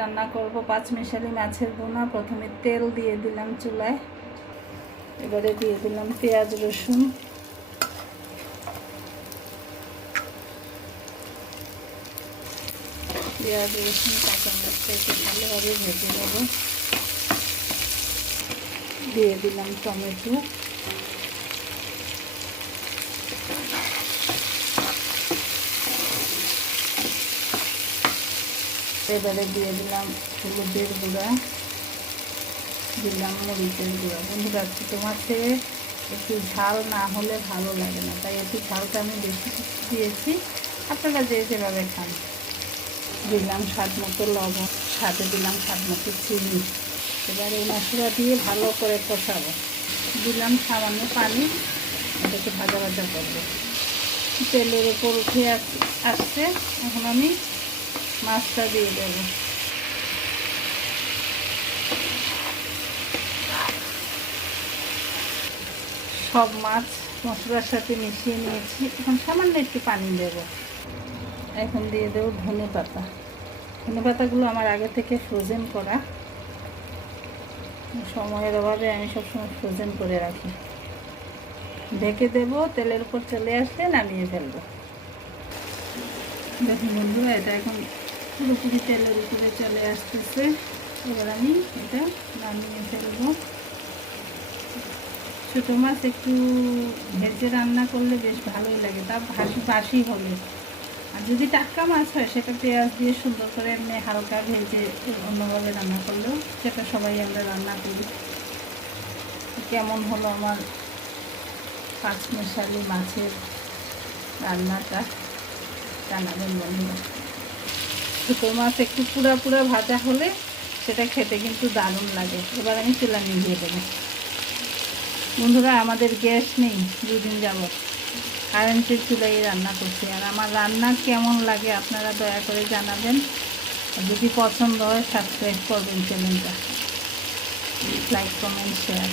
রান্না করব পাঁচমিশালি মাছের ভুনা। প্রথমে তেল দিয়ে দিলাম চুলায়, এবারে দিয়ে দিলাম পেঁয়াজ রসুন, কাঁচামরিচটা একটু ভালোভাবে ভেজে নেব। দিয়ে দিলাম টমেটো, এবারে দিয়ে দিলাম হলুদের গুঁড়া, দিলাম মরিচের গুঁড়া। বন্ধুরা, ছোটো মাছে একটু ঝাল না হলে ভালো লাগে না, তাই একটু ঝালটা আমি বেশি দিয়েছি, আপনারা যেভাবে খান। দিলাম স্বাদ মতো লবণ, সাথে দিলাম স্বাদ মতো চিনি। এবার এই মশলা দিয়ে ভালো করে কষাবো। দিলাম সামান্য পানি, এটাকে ভাজা ভাজা করবো। তেলের উপর উঠে আসছে, এখন আমি মাছটা দিয়ে দেবো। সব মাছ মশলার সাথে মিশিয়ে নিয়েছি, এখন সামান্য একটু পানি দেব। এখন দিয়ে দেবো ধনে পাতা। ধনে পাতাগুলো আমার আগে থেকে ফ্রোজেন করা, সময়ের অভাবে আমি সবসময় ফ্রোজেন করে রাখি। ঢেকে দেব, তেলের উপর চলে আসলে নামিয়ে ফেলবো। দেখুন বন্ধুরা, এটা এখন পুরোপুরি তেলের উপরে চলে আসতেছে। এবার আমি এটা নামিয়ে ফেলবো। ছোটো মাছ একটু ভেজে রান্না করলে বেশ ভালোই লাগে, তা বাসি হলে। আর যদি টাটকা মাছ হয় সেটা পেঁয়াজ দিয়ে সুন্দর করে এমনি হালকা ভেজে অন্যভাবে রান্না করলেও, সেটা সবাই আমরা রান্না করি। কেমন হলো আমার পাঁচমিশালি মাছের রান্নাটা জানাবেন বন্ধুরা। ছোটো মাছ একটু পুরা ভাজা হলে সেটা খেতে কিন্তু দারুণ লাগে। এবার আমি চুলা নিভিয়ে দেবো। বন্ধুরা, আমাদের গ্যাস নেই, দুদিন যাবত কারেন্টের চুলাই রান্না করছি। আর আমার রান্না কেমন লাগে আপনারা দয়া করে জানাবেন। যদি পছন্দ হয় সাবস্ক্রাইব করবেন চ্যানেলটা, লাইক কমেন্ট শেয়ার।